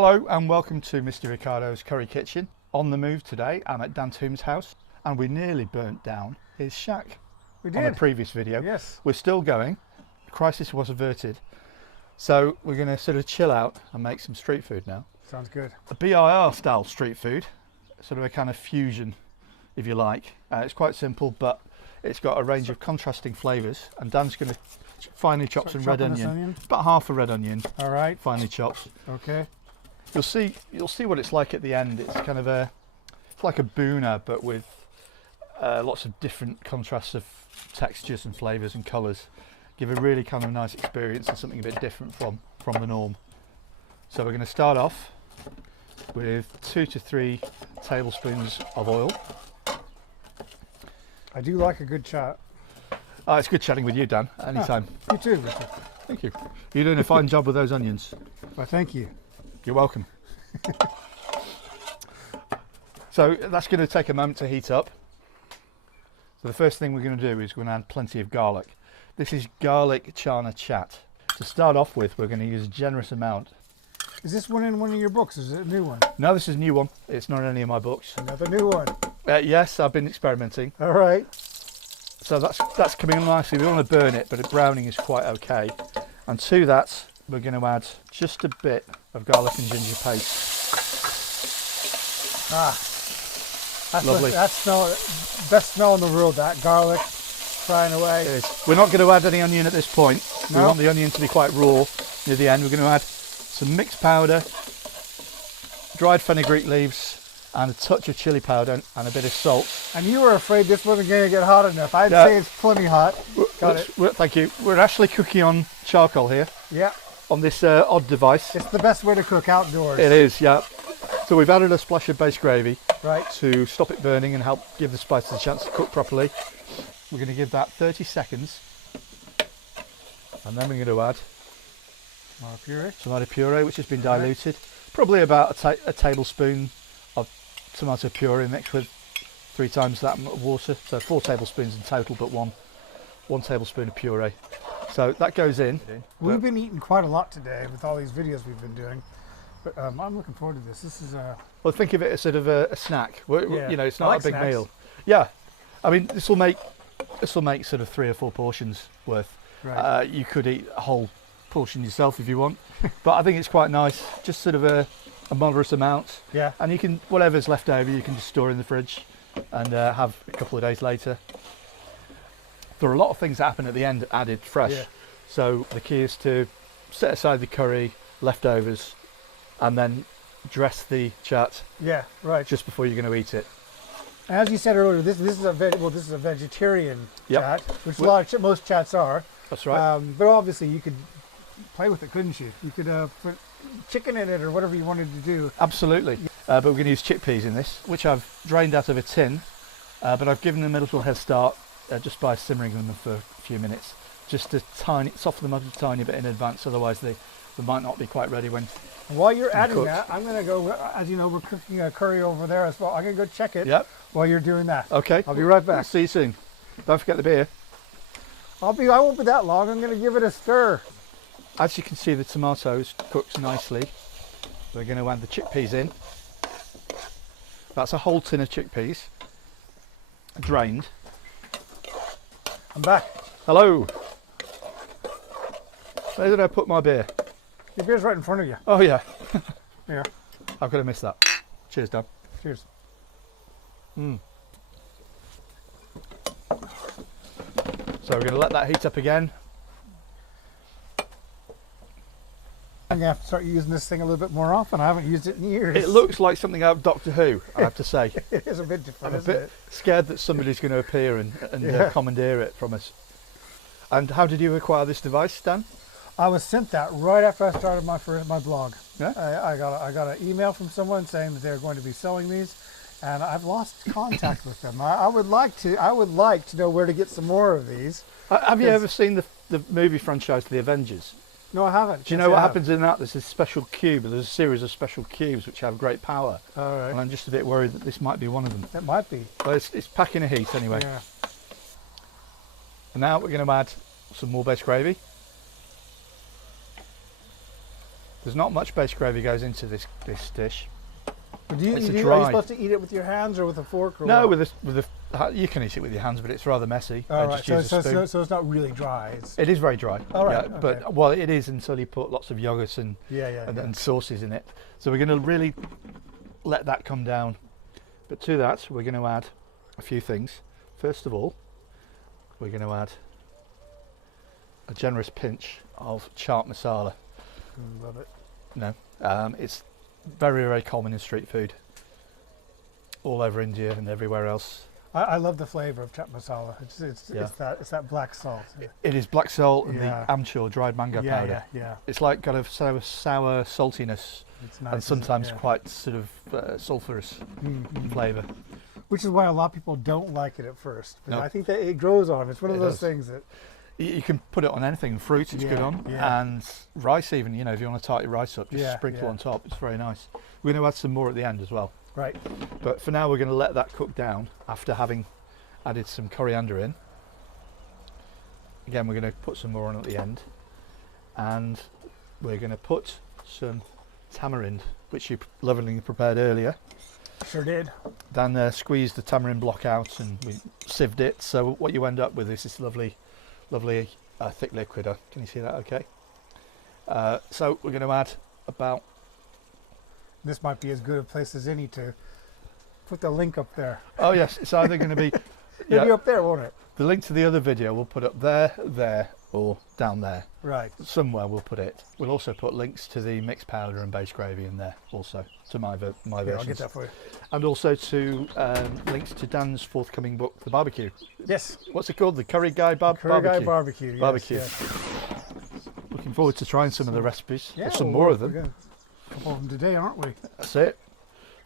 Hello and welcome to Misty Ricardo's Curry Kitchen. On the move today, I'm at Dan Toombs' house and we nearly burnt down his shack. We did. On the previous video. Yes. We're still going. The crisis was averted. So we're going to sort of chill out and make some street food now. Sounds good. A BIR style street food, sort of a kind of fusion, if you like. It's quite simple, but it's got a range of contrasting flavours, and Dan's going to finely chop some red onion. About half a red onion. All right. Finely chopped. Okay. You'll see what it's like at the end. It's kind of it's like a boona, but with lots of different contrasts of textures and flavours and colours. Give a really kind of nice experience and something a bit different from the norm. So we're going to start off with 2 to 3 tablespoons of oil. I do like a good chat. Oh, it's good chatting with you, Dan. Anytime. You too, Richard. Thank you. You're doing a fine job with those onions. Well, thank you. You're welcome. So that's going to take a moment to heat up. So the first thing we're going to do is we're going to add plenty of garlic. This is garlic Chana Chaat. To start off with, we're going to use a generous amount. Is this one in one of your books? Is it a new one? No, this is a new one. It's not in any of my books. Another new one. Yes, I've been experimenting. All right. So that's coming nicely. We don't want to burn it, but the browning is quite okay. And to that, we're going to add just a bit of garlic and ginger paste. That's lovely. That smell, best smell in the world. That garlic frying away. It is. We're not going to add any onion at this point. No. We want the onion to be quite raw near the end. We're going to add some mixed powder, dried fenugreek leaves, and a touch of chili powder and a bit of salt. And you were afraid this wasn't going to get hot enough. I'd say it's plenty hot. Thank you. We're actually cooking on charcoal here. Yeah. On this odd device. It's the best way to cook outdoors. It is, yeah. So we've added a splash of base gravy. Right. To stop it burning and help give the spices a chance to cook properly. We're going to give that 30 seconds. And then we're going to add tomato puree, which has been diluted. Right. Probably about a tablespoon of tomato puree mixed with 3 times that of water. So 4 tablespoons in total, but one tablespoon of puree. So that goes in. We've been eating quite a lot today with all these videos we've been doing. But I'm looking forward to this. This is well, think of it as sort of a snack. Yeah. You know, it's not a big snacks. meal. Yeah, I mean, this will make sort of 3 or 4 portions worth. Right. You could eat a whole portion yourself if you want, but I think it's quite nice. Just sort of a moderate amount. Yeah. And you can, whatever's left over, you can just store in the fridge and have a couple of days later. There are a lot of things that happen at the end added fresh. Yeah. So the key is to set aside the curry leftovers and then dress the chaat. Yeah, right. Just before you're going to eat it. As you said earlier, this is a vegetarian chat, which most chats are. That's right. But obviously you could play with it, couldn't you? You could put chicken in it or whatever you wanted to do. Absolutely. But we're going to use chickpeas in this, which I've drained out of a tin, but I've given them a little head start just by simmering them for a few minutes, just to soften them up a tiny bit in advance. Otherwise, they might not be quite ready when. While you're adding that, I'm going to go, as you know, we're cooking a curry over there as well. I'm going to go check it while you're doing that. Okay. I'll be right back. See you soon. Don't forget the beer. I won't be that long. I'm going to give it a stir. As you can see, the tomatoes cooked nicely. We're going to add the chickpeas in. That's a whole tin of chickpeas, drained. I'm back. Hello. Where did I put my beer? Your beer's right in front of you. Oh yeah. Here. I've got to miss that. Cheers, Dan. Cheers. So we're going to let that heat up again. I'm going to have to start using this thing a little bit more often. I haven't used it in years. It looks like something out of Doctor Who, I have to say. It is a bit different, I'm a bit scared that somebody's going to appear and commandeer it from us. And how did you acquire this device, Dan? I was sent that right after I started my blog. Yeah? I got an email from someone saying that they're going to be selling these, and I've lost contact with them. I would like to know where to get some more of these. Have you ever seen the movie franchise The Avengers? No, I haven't. Do you know what happens in that? There's this special cube. There's a series of special cubes which have great power. All right. And I'm just a bit worried that this might be one of them. It might be. But it's packing a heat anyway. Yeah. And now we're going to add some more base gravy. There's not much base gravy goes into this dish. Are you dry. supposed to eat it with your hands or with a fork? Or No, what? with a you can eat it with your hands, but it's rather messy. All right. Just use a spoon. So it's not really dry. It is very dry. All right. Yeah, okay. but well, it is until you put lots of yogurt and and sauces in it. So we're going to really let that come down. But to that, we're going to add a few things. First of all, we're going to add a generous pinch of chaat masala. Love it. No, it's very, very common in street food all over India and everywhere else. I love the flavor of chaat masala. It's that black salt. It is black salt and the amchur, dried mango powder. Yeah. It's like got a sour saltiness, It's nice, and sometimes isn't it? quite sort of sulphurous flavour. Which is why a lot of people don't like it at first. But No. I think that it grows on. It's one of It those does. things that You can put it on anything, fruit it's good on, and rice even, you know, if you want to tart your rice up, just sprinkle on top, it's very nice. We're going to add some more at the end as well. Right. But for now we're going to let that cook down after having added some coriander in. Again, we're going to put some more on at the end, and we're going to put some tamarind, which you lovingly prepared earlier. Sure did. Dan squeezed the tamarind block out and we sieved it, so what you end up with is this lovely thick liquid. Can you see that okay? So we're going to add about... This might be as good a place as any to put the link up there. Oh yes, it's either going to be... It'll be up there, won't it? The link to the other video we'll put up there, or down there. Right. Somewhere we'll put it. We'll also put links to the mixed powder and base gravy in there also, to my versions. I'll get that for you. And also to links to Dan's forthcoming book, The Barbecue. Yes. What's it called? The Curry Guy Barbecue? Curry Guy Barbecue. Yes, Barbecue. yes. Looking forward to trying some of the recipes, Yeah, or some more of we're them. gonna- a couple of them today, aren't we? That's it.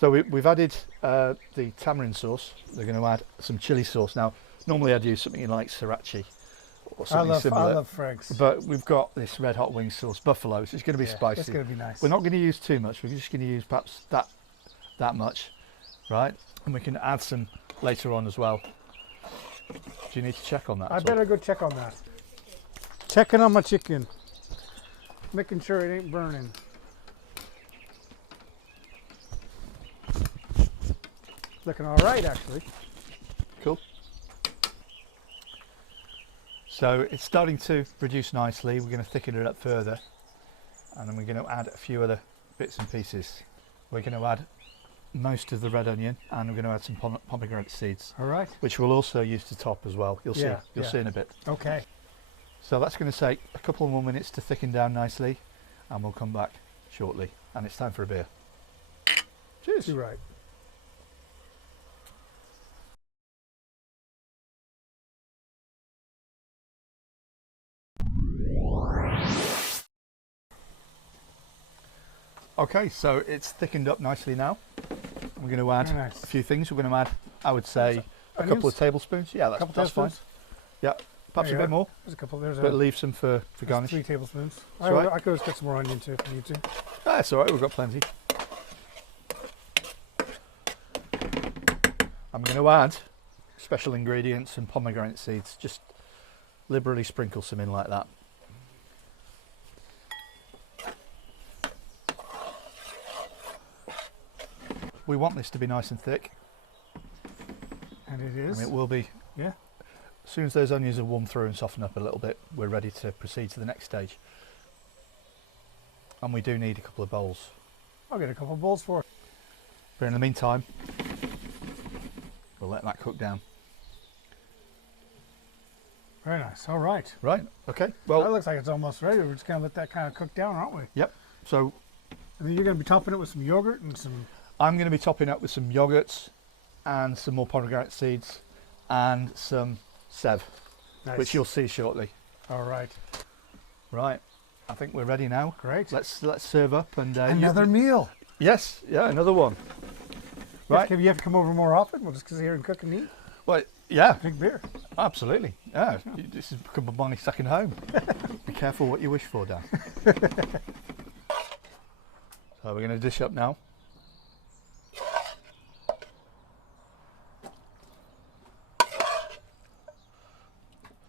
So we've added the tamarind sauce. They're going to add some chili sauce. Now, normally I'd use something like sriracha or something similar. I love Frank's. But we've got this red hot wing sauce, buffalo, so it's going to be spicy. It's going to be nice. We're not going to use too much. We're just going to use perhaps that much, right? And we can add some later on as well. Do you need to check on that? I better go check on that. Checking on my chicken. Making sure it ain't burning. Looking all right, actually. Cool. So it's starting to reduce nicely. We're going to thicken it up further, and then we're going to add a few other bits and pieces. We're going to add most of the red onion, and we're going to add some pomegranate seeds, All right. which we'll also use to top as well. You'll see. You'll see in a bit. Okay. So that's going to take a couple more minutes to thicken down nicely, and we'll come back shortly. And it's time for a beer. Cheers. You're right. Okay, so it's thickened up nicely now. We're going to add Very nice. a few things. We're going to add, I would say, a couple of tablespoons. Yeah, that's fine. tablespoons. Yeah, perhaps There a you bit are. more, There's a couple. There's but a, leave some for there's garnish. 3 tablespoons. That's right. I could always get some more onion too if you need to. Ah, that's all right. We've got plenty. I'm going to add special ingredients and pomegranate seeds. Just liberally sprinkle some in like that. We want this to be nice and thick, And it is. and it will be. Yeah. As soon as those onions have warmed through and softened up a little bit, we're ready to proceed to the next stage. And we do need a couple of bowls. I'll get a couple of bowls for it. But in the meantime, we'll let that cook down. Very nice. All right. Right, okay. That Well, looks like it's almost ready. We're just going to let that kind of cook down, aren't we? yep. So And then you're going to be topping it with some yogurt and some... I'm going to be topping up with some yogurt and some more pomegranate seeds and some sev, Nice. which you'll see shortly. All right. Right, I think we're ready now. Great. Let's serve up and Another meal. yes, yeah, another one. Right. You have to come over more often? We'll just sit here and cook and eat. Well, yeah, Drink beer. absolutely. Yeah, this has become my second home. Be careful what you wish for, Dan. So we're going to dish up now.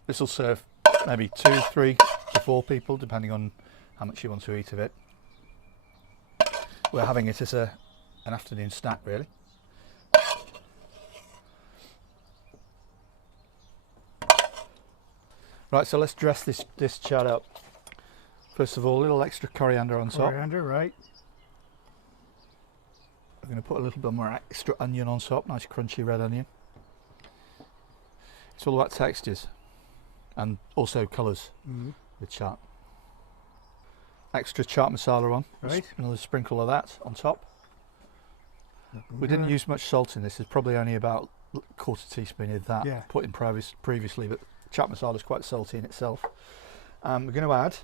This will serve maybe 2, 3 to 4 people, depending on how much you want to eat of it. we're having it as an afternoon snack, really. Right, so let's dress this chaat up. First of all, a little extra coriander on top. Coriander, right. I'm going to put a little bit more extra onion on top, nice crunchy red onion. It's all about textures and also colours with chaat. Extra chaat masala on, Right. Another sprinkle of that on top. We didn't use much salt in this, there's probably only about a quarter teaspoon of that put in previously, but chaat masala is quite salty in itself. We're going to add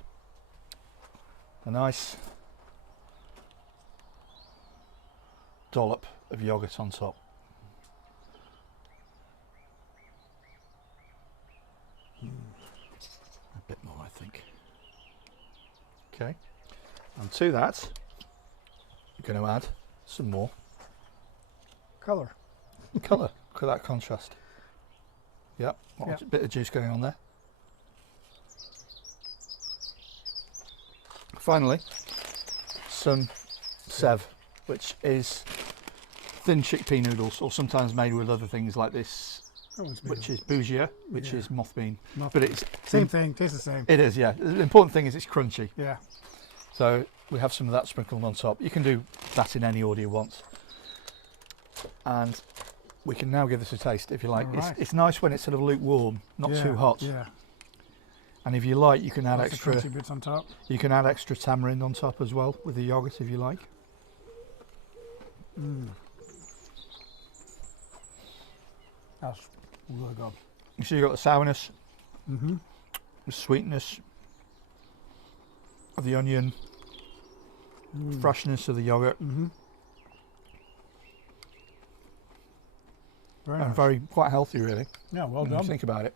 a nice dollop of yoghurt on top. A bit more, I think. Okay, and to that, you're going to add some more Colour. colour. Look at that contrast. Yep, a bit of juice going on there. Finally, some sev, which is thin chickpea noodles, or sometimes made with other things like this, which is bougia, which is moth bean. But it's same thing, tastes the same. It is, yeah. The important thing is it's crunchy. Yeah. So we have some of that sprinkled on top. You can do that in any order you want. And we can now give this a taste if you like. Right. It's nice when it's sort of lukewarm, not too hot. Yeah. And if you like, you can add Lots extra of crunchy bits on top. You can add extra tamarind on top as well with the yogurt if you like. That's really good. So you've got the sourness, the sweetness of the onion, freshness of the yogurt, Very and nice. quite healthy really. Yeah, well When you done. think about it.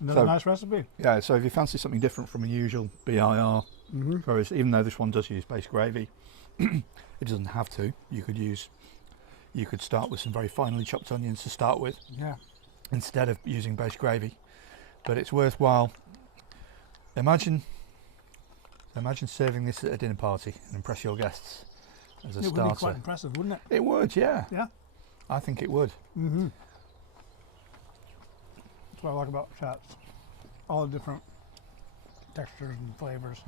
Another nice recipe. Yeah, so if you fancy something different from a usual BIR, whereas even though this one does use base gravy, it doesn't have to. You could start with some very finely chopped onions to start with, instead of using base gravy. But it's worthwhile. Imagine serving this at a dinner party and impress your guests as a starter. It would be quite impressive, wouldn't it? It would, yeah. Yeah. I think it would. That's what I like about chats. All the different textures and flavours.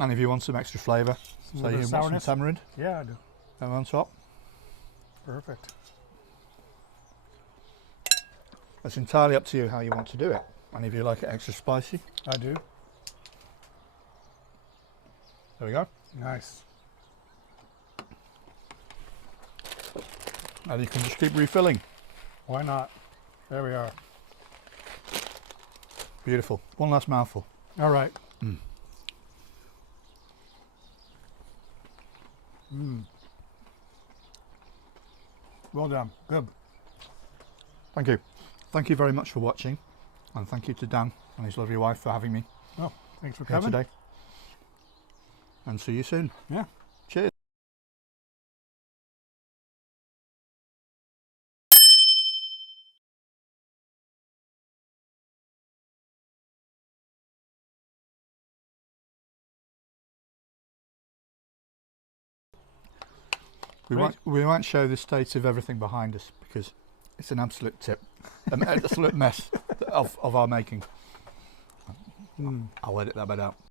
And if you want some extra flavour, so you want some tamarind, Yeah, I do. and on top. Perfect. It's entirely up to you how you want to do it. And if you like it extra spicy, I do. there we go. Nice. And you can just keep refilling. Why not? There we are. Beautiful. One last mouthful. All right. Well done. Good. Thank you. Thank you very much for watching. And thank you to Dan and his lovely wife for having me Oh, thanks for here coming. today. And see you soon. Yeah. Cheers. We won't show the state of everything behind us because it's an absolute tip, an absolute mess of our making. I'll edit that bit out.